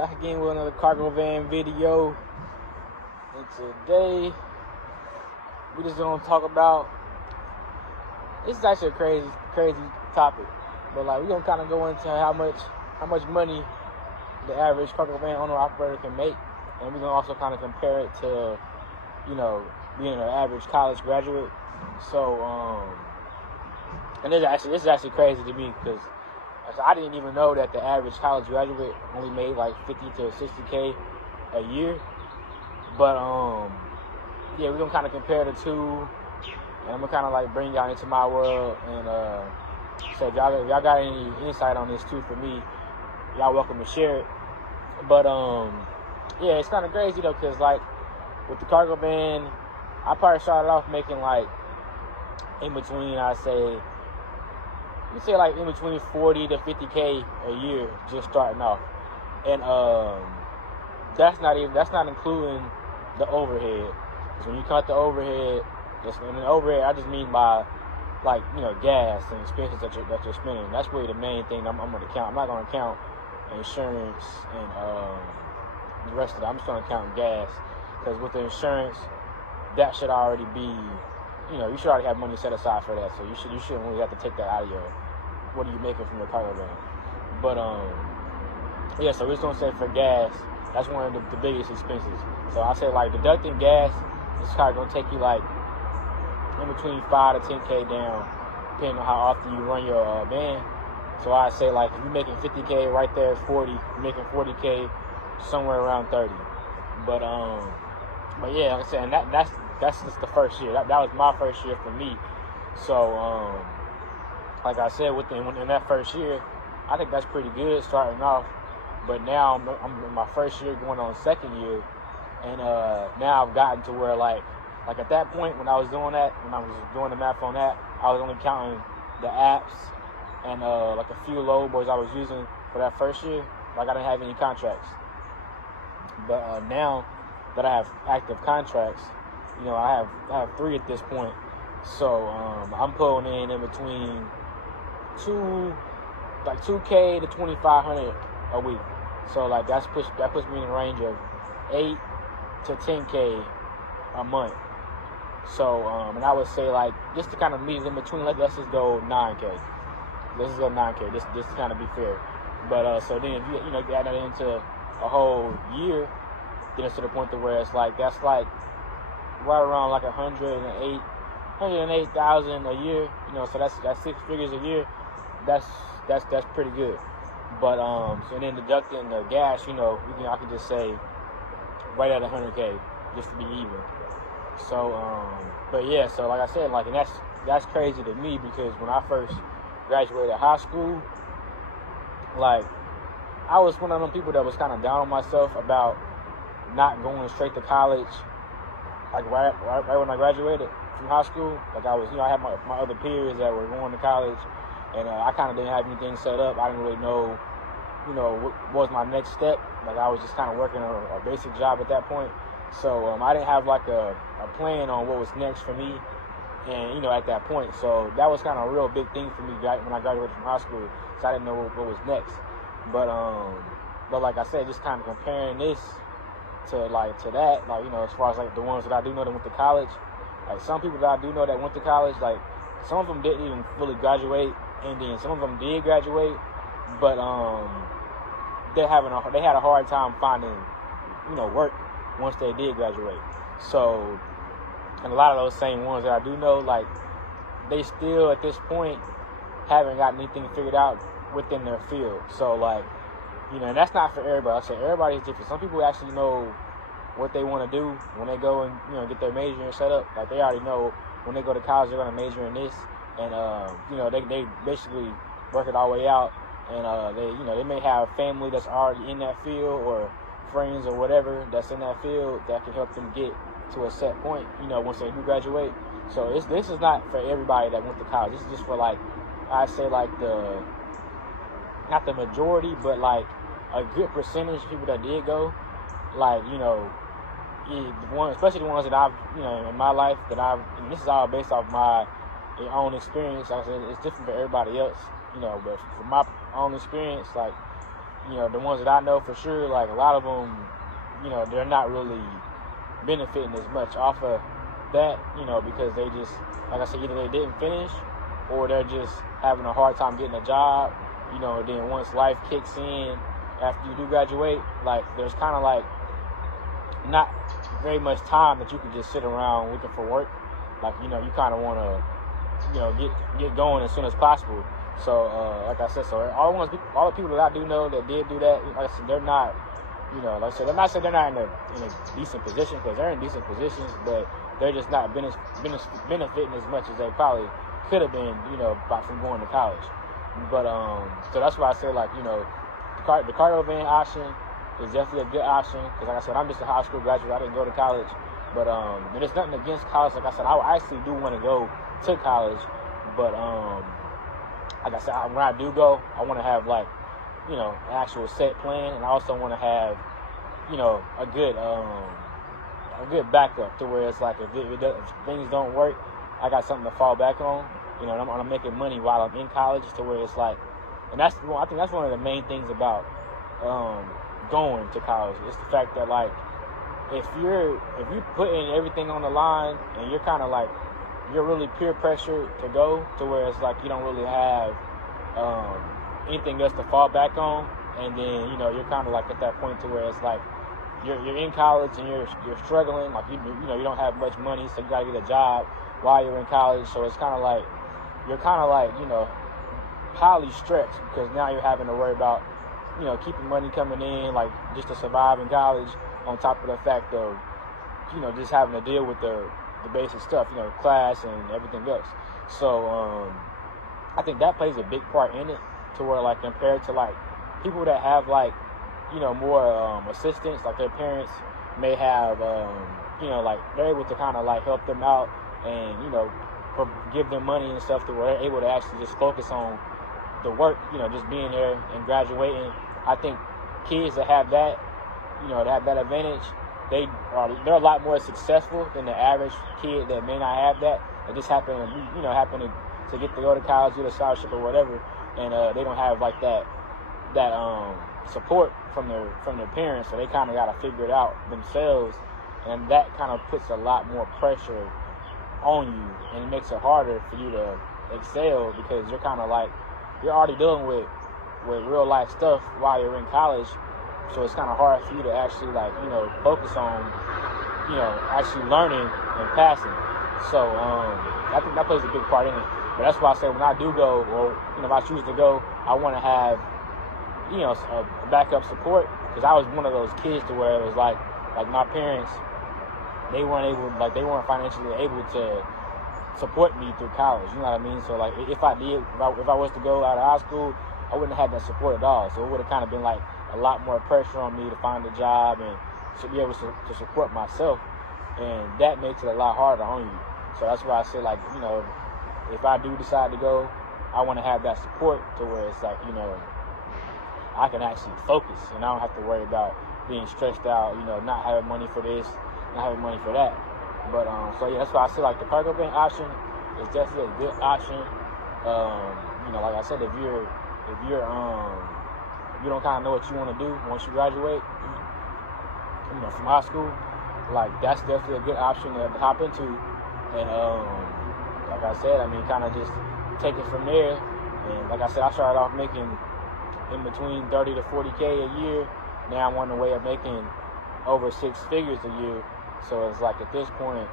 Back again with another cargo van video. And today we just gonna talk about, this is actually a crazy topic, but like we're gonna kind of go into how much money the average cargo van owner operator can make, and we're gonna also kind of compare it to, being an average college graduate. So and this is actually crazy to me because I didn't even know that the average college graduate only made like 50 to 60K a year. But yeah, we're gonna kind of compare the two, and I'm gonna kind of like bring y'all into my world. And so if y'all got any insight on this too for me, y'all welcome to share it. But yeah, it's kind of crazy though, cause like with the cargo van, I probably started off making like in between, like in between 40 to 50K a year just starting off, and that's not including the overhead. Because when you cut the overhead, and the overhead I just mean by like gas and expenses that you're spending. That's really the main thing I'm going to count. I'm not going to count insurance and the rest of it. I'm just going to count gas, because with the insurance, that should already be, you should already have money set aside for that. So you shouldn't really have to take that out of your, what are you making from your cargo van. But yeah, so we're just gonna say for gas, that's one of the biggest expenses. So I say like deducting gas is kind of gonna take you like in between 5 to 10K down, depending on how often you run your van. So I say like if you're making 50K, right there is 40. You're making 40K, somewhere around 30. But yeah, like I said, and that's just the first year. That was my first year for me. So like I said, in that first year, I think that's pretty good starting off. But now I'm in my first year, going on second year, and now I've gotten to where like at that point when I was doing the math on that, I was only counting the apps and like a few load boys I was using for that first year. Like I didn't have any contracts. But now that I have active contracts, I have 3 at this point. So I'm pulling in between 2K to 2,500 a week. So like that puts me in the range of 8 to 10K a month. So and I would say like just to kind of meet in between, let's just go 9K. Let's just go 9K. Just to kind of be fair. But so then if you add that into a whole year, then it's to the point to where it's like that's like right around like 108,000 a year. So that's 6 figures a year. That's pretty good. But so then deducting the gas, I can just say right at 100K just to be even. So but yeah, so like I said, like, and that's crazy to me, because when I first graduated high school, like I was one of them people that was kind of down on myself about not going straight to college. Like right when I graduated from high school, like I was, I had my other peers that were going to college, and I kind of didn't have anything set up. I didn't really know, what was my next step. Like I was just kind of working a basic job at that point. So I didn't have like a plan on what was next for me, and at that point. So that was kind of a real big thing for me when I graduated from high school. So I didn't know what was next. But like I said, just kind of comparing this to that, like, as far as like the ones that I do know that went to college, like some people that I do know that went to college, like some of them didn't even fully graduate, and then some of them did graduate, but they had a hard time finding work once they did graduate. So, and a lot of those same ones that I do know, like they still at this point haven't got anything figured out within their field. So like, and that's not for everybody. I said everybody's different. Some people actually know what they want to do when they go and get their major and set up. Like they already know when they go to college they're going to major in this, and they basically work it all the way out. And they may have family that's already in that field, or friends or whatever that's in that field that can help them get to a set point. Once they do graduate. So this is not for everybody that went to college. This is just for like, I say like not the majority, but like a good percentage of people that did go. Like especially the ones that I've in my life that and this is all based off my own experience. Like I said, it's different for everybody else, but for my own experience, like you know, the ones that I know for sure, like a lot of them, you know, they're not really benefiting as much off of that, you know, because they just, like I said, either they didn't finish or they're just having a hard time getting a job, you know. Then once life kicks in after you do graduate, like there's kind of like not very much time that you can just sit around looking for work. Like, you know, you kind of want to, you know, get going as soon as possible. So, like I said, so all the people that I do know that did do that, like I said, they're not, you know, like I said, I'm not saying they're not in a decent position, because they're in decent positions, but they're just not benefiting as much as they probably could have been, you know, from going to college. But so that's why I say, like, you know, the cargo van option is definitely a good option, because like I said, I'm just a high school graduate. I didn't go to college, but there's nothing against college. Like I said, I actually do want to go to college, but like I said, when I do go, I want to have, like, you know, an actual set plan, and I also want to have, you know, a good backup, to where it's like if things don't work, I got something to fall back on. You know, and I'm making money while I'm in college, to where it's like, and I think that's one of the main things about going to college. It's the fact that, like, if you putting everything on the line, and you're kind of like, you're really peer pressure to go, to where it's like you don't really have anything else to fall back on, and then, you know, you're kind of like at that point to where it's like you're in college and you're struggling, like you know, you don't have much money, so you gotta get a job while you're in college. So it's kind of like you're kind of like, you know, highly stressed, because now you're having to worry about, you know, keeping money coming in, like, just to survive in college, on top of the fact of, you know, just having to deal with the basic stuff, you know, class and everything else. So I think that plays a big part in it, to where, like, compared to, like, people that have, like, you know, more assistance, like their parents may have, you know, like, they're able to kind of like help them out, and, you know, give them money and stuff, to where they're able to actually just focus on the work, you know, just being there and graduating. I think kids that have that, you know, that have that advantage, they're a lot more successful than the average kid that may not have that. They just happen to get to go to college, get a scholarship or whatever, and they don't have like that support from their parents, so they kind of got to figure it out themselves, and that kind of puts a lot more pressure on you, and it makes it harder for you to excel, because you're kind of like, you're already dealing with real life stuff while you're in college, so it's kind of hard for you to actually, like, you know, focus on, you know, actually learning and passing. So I think that plays a big part in it. But that's why I say, when I do go, or, you know, if I choose to go, I want to have, you know, a backup support, because I was one of those kids to where it was like my parents, they weren't financially able to support me through college, you know what I mean? So, like, if I was to go out of high school, I wouldn't have had that support at all. So it would have kind of been like a lot more pressure on me to find a job and to be able to support myself, and that makes it a lot harder on you. So that's why I say, like, you know, if I do decide to go, I want to have that support, to where it's like, you know, I can actually focus, and I don't have to worry about being stressed out, you know, not having money for this, not having money for that. But so yeah, that's why I say, like, the cargo van option is definitely a good option. You know, like I said, if you don't kind of know what you want to do once you graduate, you know, from high school, like, that's definitely a good option to hop into. And like I said, I mean, kind of just take it from there. And like I said, I started off making in between 30 to 40K a year. Now I'm on the way of making over 6 figures a year. So it's like, at this point,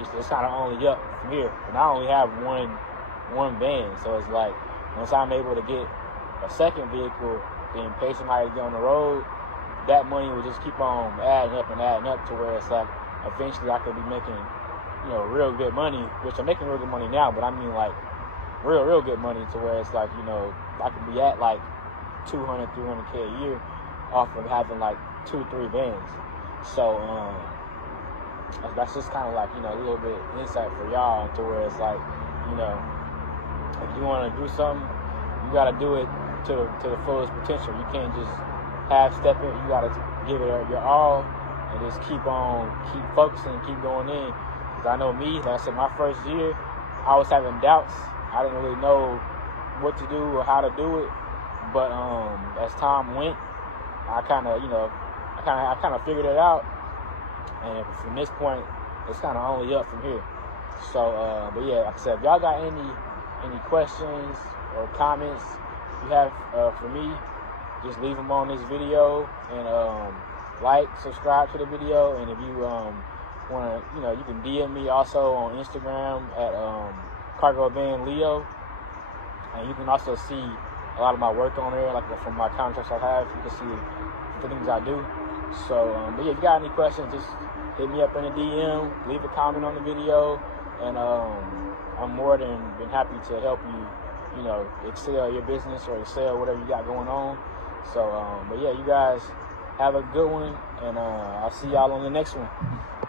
it's kind of only up from here. And I only have one van, so it's like, once I'm able to get a second vehicle, then pay somebody to get on the road, that money will just keep on adding up, to where it's like, eventually I could be making, you know, real good money, which I'm making real good money now, but I mean, like, real good money, to where it's like, you know, I could be at like 200, 300K a year off of having like 2-3 vans. So that's just kind of like, you know, a little bit insight for y'all, to where it's like, you know, if you want to do something, you got to do it to the fullest potential. You can't just half-step it. You got to give it your all, and just keep focusing, keep going in. Because I know me, like I said, my first year, I was having doubts. I didn't really know what to do or how to do it. But as time went, I kind of figured it out, and from this point, it's kind of only up from here. So, but yeah, like I said, if y'all got any questions or comments you have for me, just leave them on this video, and like, subscribe to the video, and if you want to, you can DM me also on Instagram at Cargo Van Leo, and you can also see a lot of my work on there, like from my contracts I have. You can see the things I do. So, but yeah, if you got any questions, just hit me up in a DM, leave a comment on the video, and I'm more than happy to help you, excel your business or excel whatever you got going on. So, but yeah, you guys have a good one, and I'll see y'all on the next one.